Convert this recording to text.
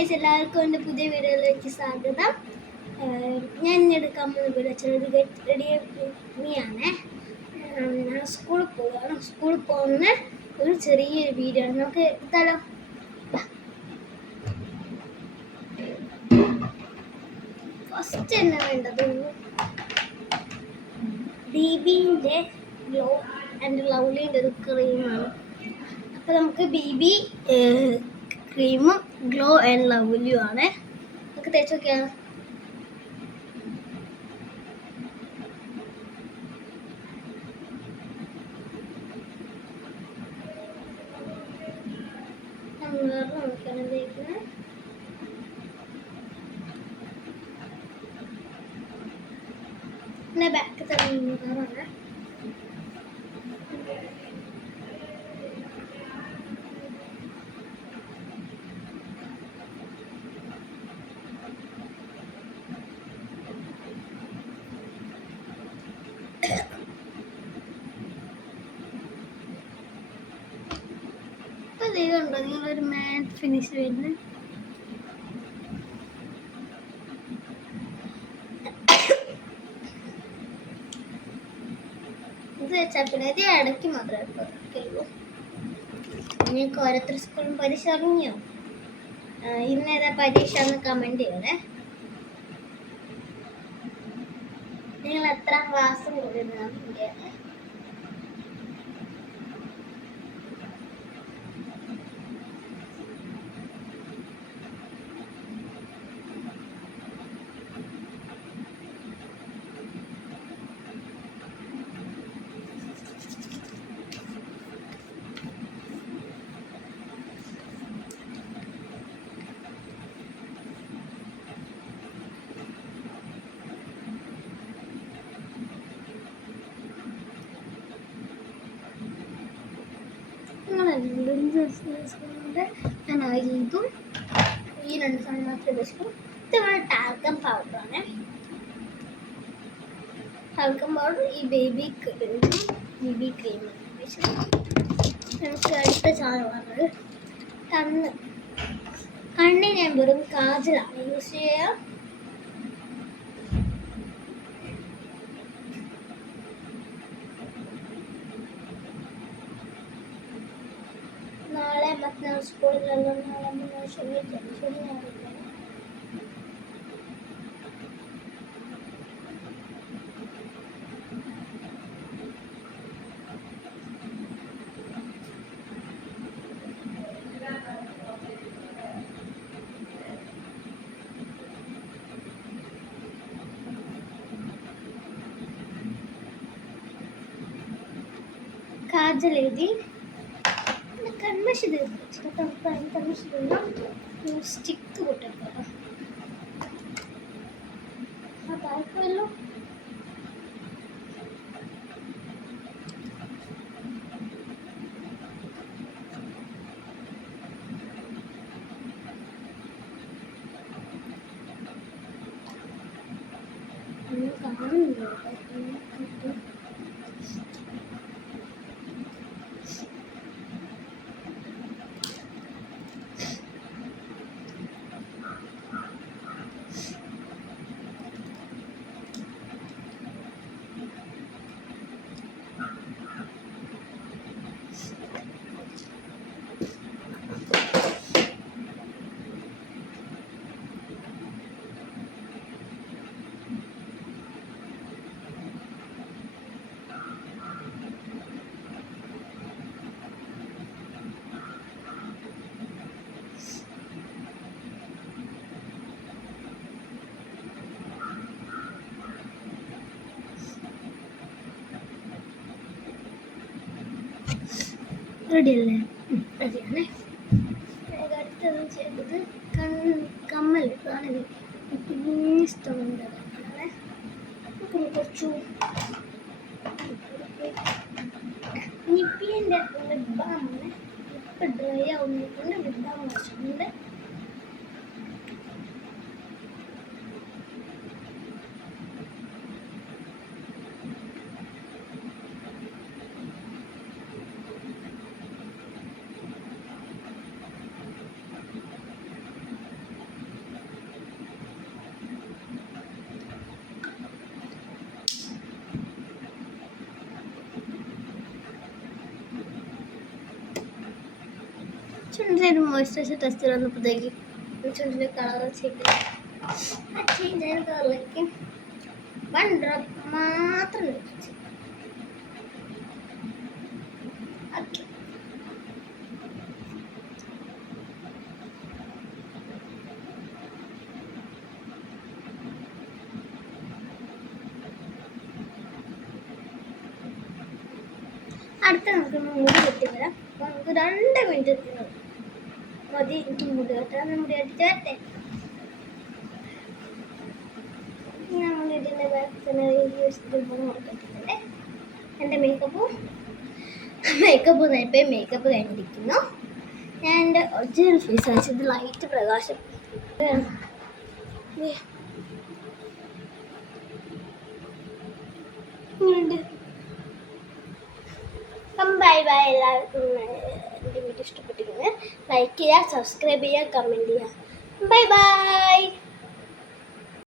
എല്ലാവർക്കും എൻ്റെ പുതിയ വീഡിയോയിലേക്ക് സ്വാഗതം. ഞാൻ എടുക്കാൻ പോകുന്ന വീഡിയോ ചെറിയൊരു ഗെറ്റ് റെഡി മീയാണ്. ഞാൻ സ്കൂളിൽ പോകുന്ന ഒരു ചെറിയൊരു വീഡിയോ ആണ്. നമുക്ക് എടുത്താലോ? ഫസ്റ്റ് തന്നെ വേണ്ടത് ബിബിൻ്റെ ഗ്ലോ ആൻഡ് ലവ്ലിൻ്റെ ഒരു ക്രീമാണ്. അപ്പോൾ നമുക്ക് ബിബി ക്രീമും ഗ്ലോ ആൻഡ് ലവ്ലിയും ആണ്. നമുക്ക് തേച്ച് നോക്കിയാൽ നോക്കിയാണ് തേക്കുന്നത്. പിന്നെ ബാക്ക് തന്നെ ഉണ്ടോ നിങ്ങളൊരു മാറ്റ് ഫിനിഷ് വരുന്നത്. ഇത് വെച്ചാൽ പിന്നെ ഇത് ഇടയ്ക്ക് മാത്രമേ നിങ്ങൾക്ക് ഓരോരുത്തർ സ്കൂളും പരീക്ഷ ഇറങ്ങിയോ? ഇന്നേതാ പരീക്ഷ എന്ന് കമന്റ് ചെയ്യണേ. നിങ്ങൾ എത്ര ക്ലാസ് മുഴുവനാണ് ഇന്ത്യയാണ്? ഞാൻ ഇതും ഈ രണ്ട് സാധനം മാത്രമേ ഉപയോഗിച്ചിട്ടുള്ളൂ. ഇത് ടാൽക്കം പൗഡറാണ്. ടാൽക്കം പൗഡർ ഈ ബേബി ക്രീം നമുക്ക് അടുത്ത സാധനം പറഞ്ഞത് കണ്ണിന് ഞാൻ വെറും കാജലാണ് യൂസ് ചെയ്യുക. നാളെ മറ്റന്നാൾ സ്കൂളിലെല്ലാം നാളെ ശനിയാഴ്ച കാജൽ എഴുതി കൺമഷി കൺമഷി സ്റ്റിക്ക് പൊട്ടെടുക്കാം. അതാക്കുമല്ലോ. കാണുന്നില്ല. റെഡിയല്ലേ? റെഡിയാണേ. അടുത്തത് ചെയ്തത് കമ്മൽ ആണ്. ഇഷ്ടമുണ്ട് കുറച്ചു നിപ്പിൻ്റെ ലിബാമാണ്. ഇപ്പം ഡ്രൈ ആവുന്നതുകൊണ്ട് ലിബാം വെച്ചിട്ടുണ്ട്. ചുണ്ടിൻ്റെ മോയ്സ്ചറൈസർ ടെസ്റ്റ് വന്നപ്പോഴത്തേക്ക് ചുണ്ടിൻ്റെ കളർ ചേഞ്ച് ആയ കളറിലേക്ക് 1 ഡ്രോപ്പ് മാത്രം വെച്ചു. ഓക്കെ, അടുത്ത നമുക്ക് മുടി കെട്ടി വരാം. നമുക്ക് 2 മിനിറ്റ് മതി എനിക്ക് മുടി കെട്ടാൻ. മുടി കെട്ടിച്ച് വരട്ടെ. നമ്മൾ ഇതിൻ്റെ ബാക്ക് തന്നെ കെട്ടിട്ടുണ്ട്. എൻ്റെ മേക്കപ്പ് കഴിഞ്ഞിരിക്കുന്നു. ഞാൻ എൻ്റെ ഒറിജിനൽ ഫേസ് അയച്ചത് ലൈറ്റ് പ്രകാശം. Bye bye. എല്ലാവർക്കും എൻ്റെ വീഡിയോ ഇഷ്ടപ്പെട്ടിരിക്കുന്നത് ലൈക്ക് ചെയ്യുക, സബ്സ്ക്രൈബ് ചെയ്യുക, കമൻറ്റ് ചെയ്യുക. Bye bye.